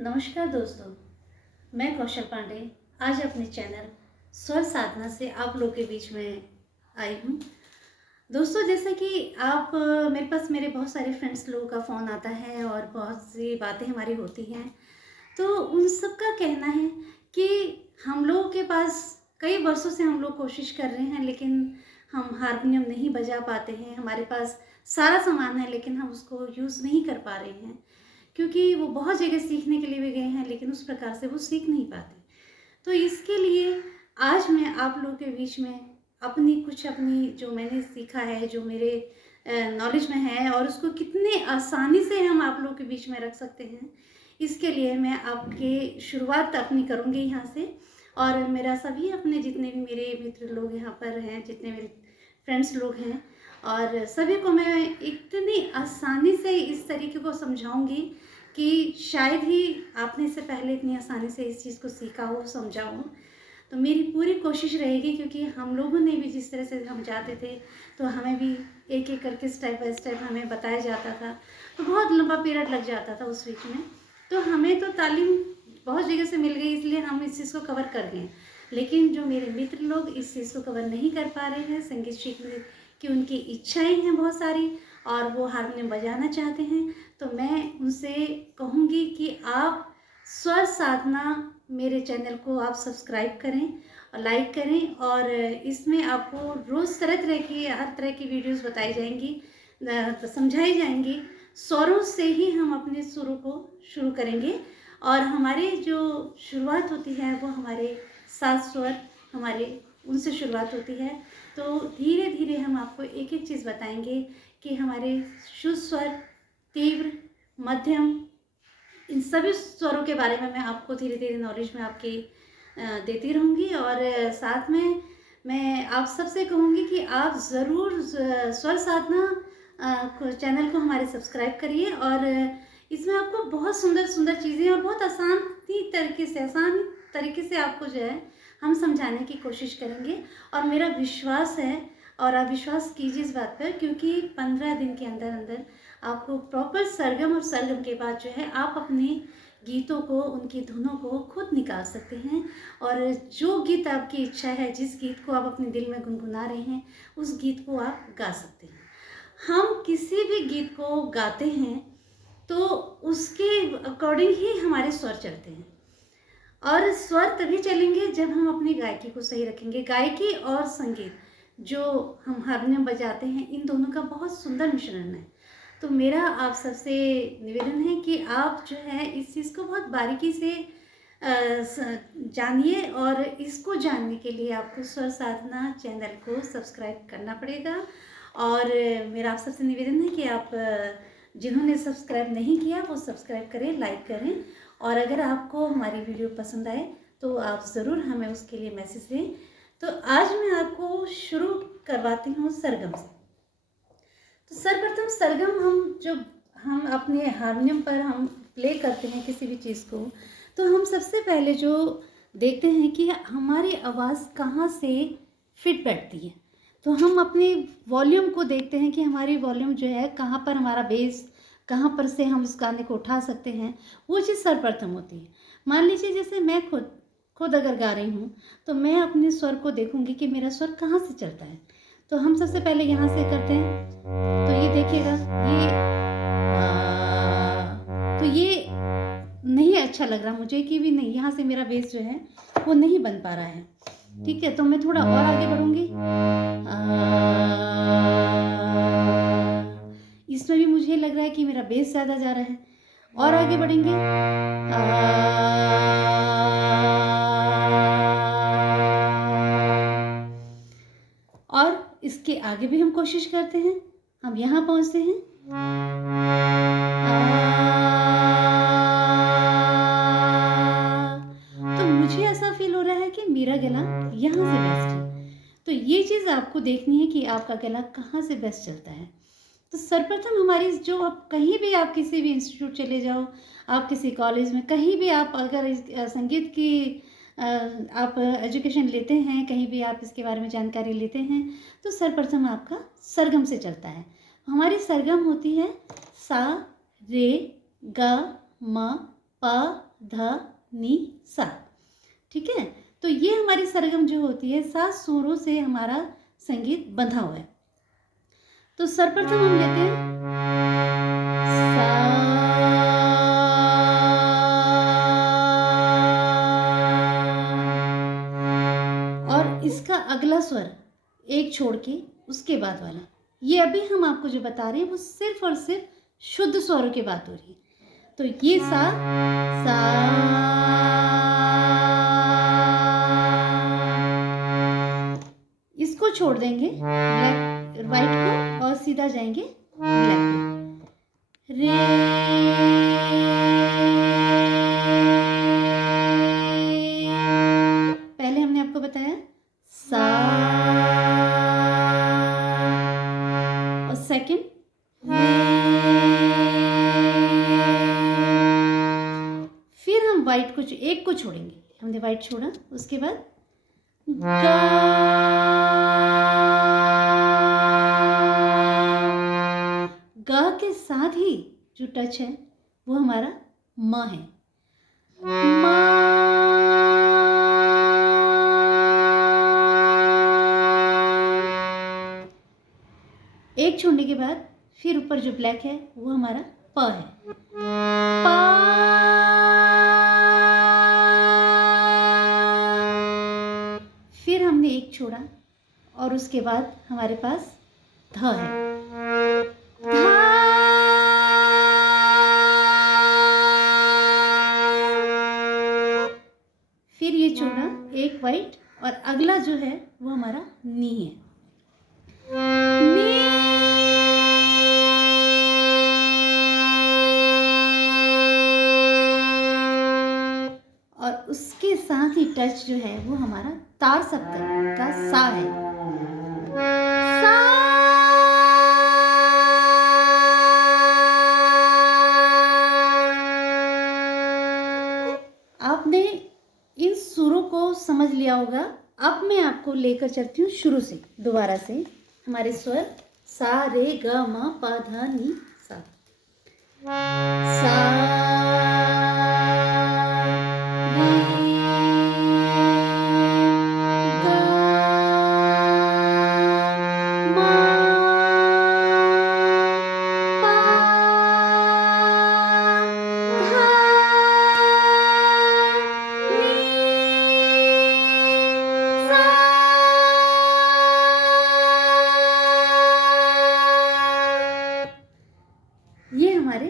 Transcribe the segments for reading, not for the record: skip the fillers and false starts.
नमस्कार दोस्तों, मैं कौशल पांडे आज अपने चैनल स्वर साधना से आप लोग के बीच में आई हूँ। दोस्तों, जैसा कि आप मेरे पास मेरे बहुत सारे फ्रेंड्स लोगों का फ़ोन आता है और बहुत सी बातें हमारी होती हैं। तो उन सब का कहना है कि हम लोगों के पास कई वर्षों से हम लोग कोशिश कर रहे हैं, लेकिन हम हारमोनियम नहीं बजा पाते हैं। हमारे पास सारा सामान है, लेकिन हम उसको यूज़ नहीं कर पा रहे हैं, क्योंकि वो बहुत जगह सीखने के लिए भी गए हैं, लेकिन उस प्रकार से वो सीख नहीं पाते। तो इसके लिए आज मैं आप लोगों के बीच में अपनी जो मैंने सीखा है, जो मेरे नॉलेज में है, और उसको कितने आसानी से हम आप लोगों के बीच में रख सकते हैं, इसके लिए मैं आपके शुरुआत अपनी करूँगी यहाँ से। और मेरा सभी अपने जितने भी मेरे मित्र लोग यहाँ पर हैं, जितने मेरे फ्रेंड्स लोग हैं, और सभी को मैं इतनी आसानी से इस तरीके को समझाऊंगी कि शायद ही आपने इससे पहले इतनी आसानी से इस चीज़ को सीखा हो, समझा हो। तो मेरी पूरी कोशिश रहेगी, क्योंकि हम लोगों ने भी जिस तरह से हम जाते थे, तो हमें भी एक एक करके स्टेप बाय स्टेप हमें बताया जाता था, तो बहुत लंबा पीरियड लग जाता था उस बीच में। तो हमें तो तालीम बहुत जगह से मिल गई, इसलिए हम इस चीज़ को कवर कर गए। लेकिन जो मेरे मित्र लोग इस चीज़ को कवर नहीं कर पा रहे हैं, संगीत सीखने की उनकी इच्छाएं हैं बहुत सारी, और वो हारमोनियम बजाना चाहते हैं, तो मैं उनसे कहूँगी कि आप स्वर साधना मेरे चैनल को आप सब्सक्राइब करें और लाइक करें। और इसमें आपको रोज़ तरह तरह की हर तरह की वीडियोस बताई जाएंगी, समझाई जाएंगी। स्वरों से ही हम अपने सुरों को शुरू करेंगे, और हमारे जो शुरुआत होती है वो हमारे सात स्वर, हमारे उनसे शुरुआत होती है। तो धीरे धीरे हम आपको एक एक चीज़ बताएंगे कि हमारे शुद्ध स्वर, तीव्र, मध्यम, इन सभी स्वरों के बारे में मैं आपको धीरे धीरे नॉलेज में आपकी देती रहूँगी। और साथ में मैं आप सबसे कहूँगी कि आप ज़रूर स्वर साधना चैनल को हमारे सब्सक्राइब करिए, और इसमें आपको बहुत सुंदर सुंदर चीज़ें और बहुत आसान तरीके से आपको जो है हम समझाने की कोशिश करेंगे। और मेरा विश्वास है, और आप विश्वास कीजिए इस बात पर, क्योंकि 15 दिन के अंदर अंदर आपको प्रॉपर सरगम, और सरगम के बाद जो है आप अपने गीतों को, उनकी धुनों को खुद निकाल सकते हैं। और जो गीत आपकी इच्छा है, जिस गीत को आप अपने दिल में गुनगुना रहे हैं, उस गीत को आप गा सकते हैं। हम किसी भी गीत को गाते हैं तो उसके अकॉर्डिंग ही हमारे स्वर चलते हैं, और स्वर तभी चलेंगे जब हम अपनी गायकी को सही रखेंगे। गायकी और संगीत, जो हम हारमोनियम बजाते हैं, इन दोनों का बहुत सुंदर मिश्रण है। तो मेरा आप सबसे निवेदन है कि आप जो है इस चीज़ को बहुत बारीकी से जानिए, और इसको जानने के लिए आपको स्वर साधना चैनल को सब्सक्राइब करना पड़ेगा। और मेरा आप सबसे निवेदन है कि आप जिन्होंने सब्सक्राइब नहीं किया वो सब्सक्राइब करें, लाइक करें। और अगर आपको हमारी वीडियो पसंद आए तो आप ज़रूर हमें उसके लिए मैसेज दें। तो आज मैं आपको शुरू करवाती हूँ सरगम से। तो सर्वप्रथम सरगम हम अपने हारमोनियम पर हम प्ले करते हैं किसी भी चीज़ को, तो हम सबसे पहले जो देखते हैं कि हमारी आवाज़ कहाँ से फिट बैठती है। तो हम अपने वॉल्यूम को देखते हैं कि हमारी वॉल्यूम जो है कहाँ पर, हमारा बेस कहाँ पर से हम उस गाने को उठा सकते हैं, वो चीज़ सर्वप्रथम होती है। मान लीजिए जैसे मैं खुद अगर गा रही हूँ, तो मैं अपने स्वर को देखूंगी कि मेरा स्वर कहाँ से चलता है। तो हम सबसे पहले यहाँ से करते हैं, तो ये देखिएगा, तो ये नहीं अच्छा लग रहा मुझे कि भी नहीं, यहाँ से मेरा बेस जो है वो नहीं बन पा रहा है। ठीक है, तो मैं थोड़ा और आगे बढ़ूंगी। इसमें भी मुझे लग रहा है कि मेरा बेस ज़्यादा जा रहा है, और आगे बढ़ेंगे। और इसके आगे भी हम कोशिश करते हैं, हम यहाँ पहुँचते हैं। तो मुझे ऐसा फील हो रहा है कि मेरा गला यहाँ से बेस्ट है। तो ये चीज़ आपको देखनी है कि आपका गला कहाँ से बेस्ट चलता है। तो सर्वप्रथम हमारी जो, आप कहीं भी, आप किसी भी इंस्टीट्यूट चले जाओ, आप किसी कॉलेज में, कहीं भी आप अगर संगीत की आप एजुकेशन लेते हैं, कहीं भी आप इसके बारे में जानकारी लेते हैं, तो सर्वप्रथम आपका सरगम से चलता है। हमारी सरगम होती है सा, रे, गा, मा, पा, ध नी सा। ठीक है, तो ये हमारी सरगम जो होती है 7 सुरों से हमारा संगीत बंधा हुआ है। तो सर्वप्रथम हम लेते हैं सा, और इसका अगला स्वर एक छोड़ के उसके बाद वाला, ये अभी हम आपको जो बता रहे हैं वो सिर्फ और सिर्फ शुद्ध स्वरों की बात हो रही है। तो ये सा, इसको छोड़ देंगे ब्लैक वाइट को और सीधा जाएंगे ब्लैक पे। रे, पहले हमने आपको बताया सा, और सेकंड फिर हम वाइट को एक को छोड़ेंगे, हमने वाइट छोड़ा, उसके बाद गा, गा के साथ ही जो टच है वो हमारा म है। मा, एक छोड़ने के बाद फिर ऊपर जो ब्लैक है वो हमारा प है। पा, फिर हमने एक छोड़ा और उसके बाद हमारे पास ध है। धा, फिर ये छोड़ा एक वाइट और अगला जो है वो हमारा नी है। नी, और उसके साथ ही टच जो है वो हमारा तार सप्तक का सा है। सा, आपने इन सुरों को समझ लिया होगा। अब मैं आपको लेकर चलती हूँ शुरू से, दोबारा से हमारे स्वर सा रे ग म प ध नी सा। सा, ये हमारे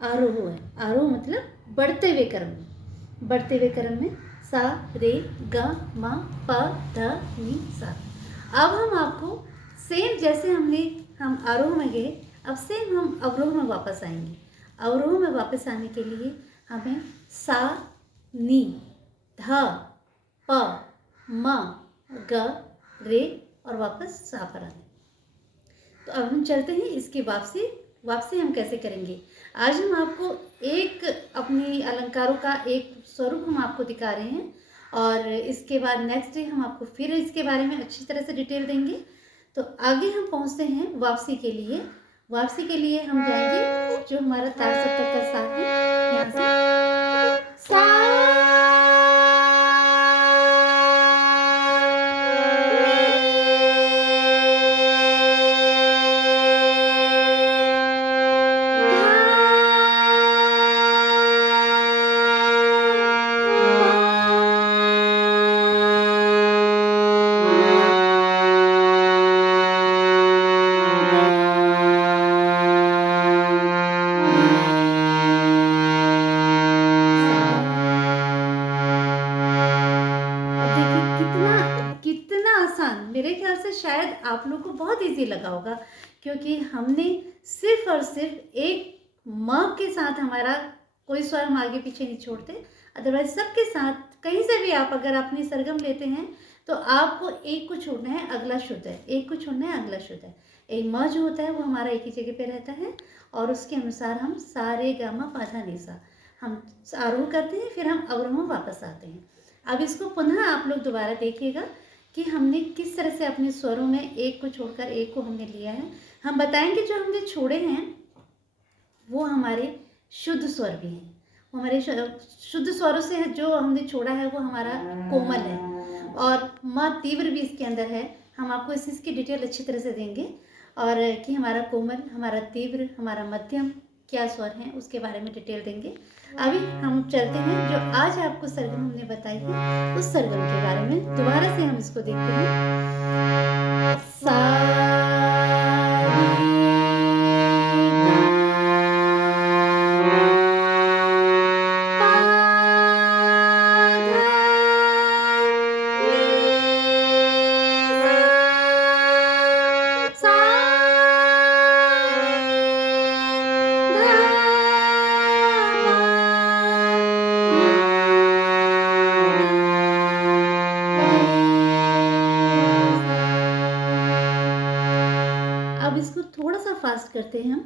आरोह है। आरोह मतलब बढ़ते हुए क्रम में, बढ़ते हुए क्रम में सा रे ग म प ध नी सा। अब हम आपको सेम जैसे हम आरोह में गए, अब सेम हम अवरोह में वापस आएंगे। अवरोह में वापस आने के लिए हमें सा नी ध प म ग रे और वापस सा पर आने। तो अब हम चलते हैं इसकी वापसी हम कैसे करेंगे। आज हम आपको एक अपनी अलंकारों का एक स्वरूप हम आपको दिखा रहे हैं, और इसके बाद नेक्स्ट डे हम आपको फिर इसके बारे में अच्छी तरह से डिटेल देंगे। तो आगे हम पहुंचते हैं वापसी के लिए। वापसी के लिए हम जाएंगे जो हमारा तार सप्तक का सा है, यहाँ से सा, मेरे ख्याल से शायद आप लोग को बहुत इजी लगा होगा, क्योंकि हमने सिर्फ और सिर्फ एक म के साथ हमारा कोई स्वर हम आगे पीछे नहीं छोड़ते। अदरवाइज सबके साथ कहीं से भी आप अगर अपनी सरगम लेते हैं तो आपको एक को छोड़ना है, अगला शुद्ध है, एक को छोड़ना है, अगला शुद्ध है। एक म जो होता है वो हमारा एक ही जगह पे रहता है, और उसके अनुसार हम सा रे गा मा पा धा नी सा हम आरोह करते हैं, फिर हम अवरोह में वापस आते हैं। अब इसको पुनः आप लोग दोबारा देखिएगा कि हमने किस तरह से अपने स्वरों में एक को छोड़कर एक को हमने लिया है। हम बताएंगे जो हमने छोड़े हैं वो हमारे शुद्ध स्वर भी हैं, वो हमारे शुद्ध स्वरों से जो हमने छोड़ा है वो हमारा कोमल है, और माँ तीव्र भी इसके अंदर है। हम आपको इसकी डिटेल अच्छी तरह से देंगे, और कि हमारा कोमल, हमारा तीव्र, हमारा मध्यम क्या स्वर हैं उसके बारे में डिटेल देंगे। अभी हम चलते हैं, जो आज आपको सरगम हमने बताई है उस सरगम के बारे में दोबारा से हम इसको देखते हैं। सा अब इसको थोड़ा सा फास्ट करते हैं हम,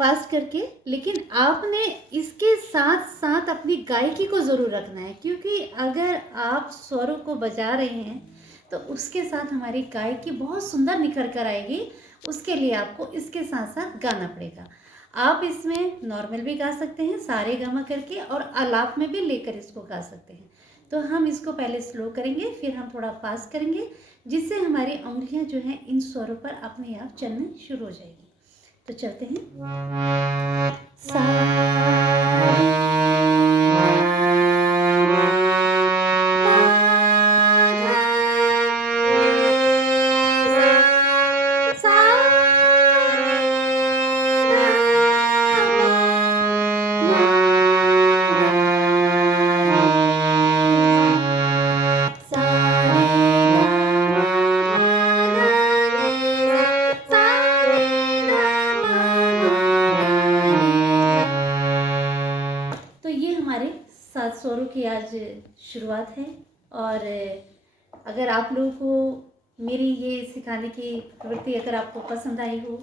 फास्ट करके, लेकिन आपने इसके साथ साथ अपनी गायकी को ज़रूर रखना है, क्योंकि अगर आप स्वरों को बजा रहे हैं तो उसके साथ हमारी गायकी बहुत सुंदर निखर कर आएगी। उसके लिए आपको इसके साथ साथ गाना पड़ेगा। आप इसमें नॉर्मल भी गा सकते हैं, सारे गामा करके, और आलाप में भी लेकर इसको गा सकते हैं। तो हम इसको पहले स्लो करेंगे, फिर हम थोड़ा फास्ट करेंगे, जिससे हमारी उंगलियां जो हैं इन स्वरों पर अपने आप चलना शुरू हो जाएगी। तो चलते हैं। सा तो ये हमारे 7 स्वरों की आज शुरुआत है। और अगर आप लोगों को मेरी ये सिखाने की प्रवृत्ति अगर आपको पसंद आई हो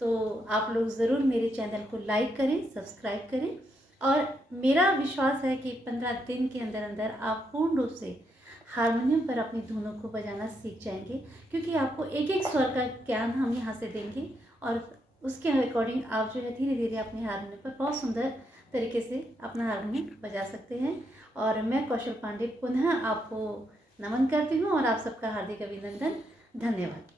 तो आप लोग ज़रूर मेरे चैनल को लाइक करें, सब्सक्राइब करें, और मेरा विश्वास है कि 15 दिन के अंदर अंदर आप पूर्ण रूप से हारमोनियम पर अपनी धुनों को बजाना सीख जाएंगे, क्योंकि आपको एक एक स्वर का ज्ञान हम यहाँ से देंगे, और उसके अकॉर्डिंग आप जो है धीरे धीरे अपने हारमोनियम पर बहुत सुंदर तरीके से अपना हारमोनियम बजा सकते हैं। और मैं कौशल पांडे पुनः आपको नमन करती हूँ, और आप सबका हार्दिक अभिनंदन। धन्यवाद।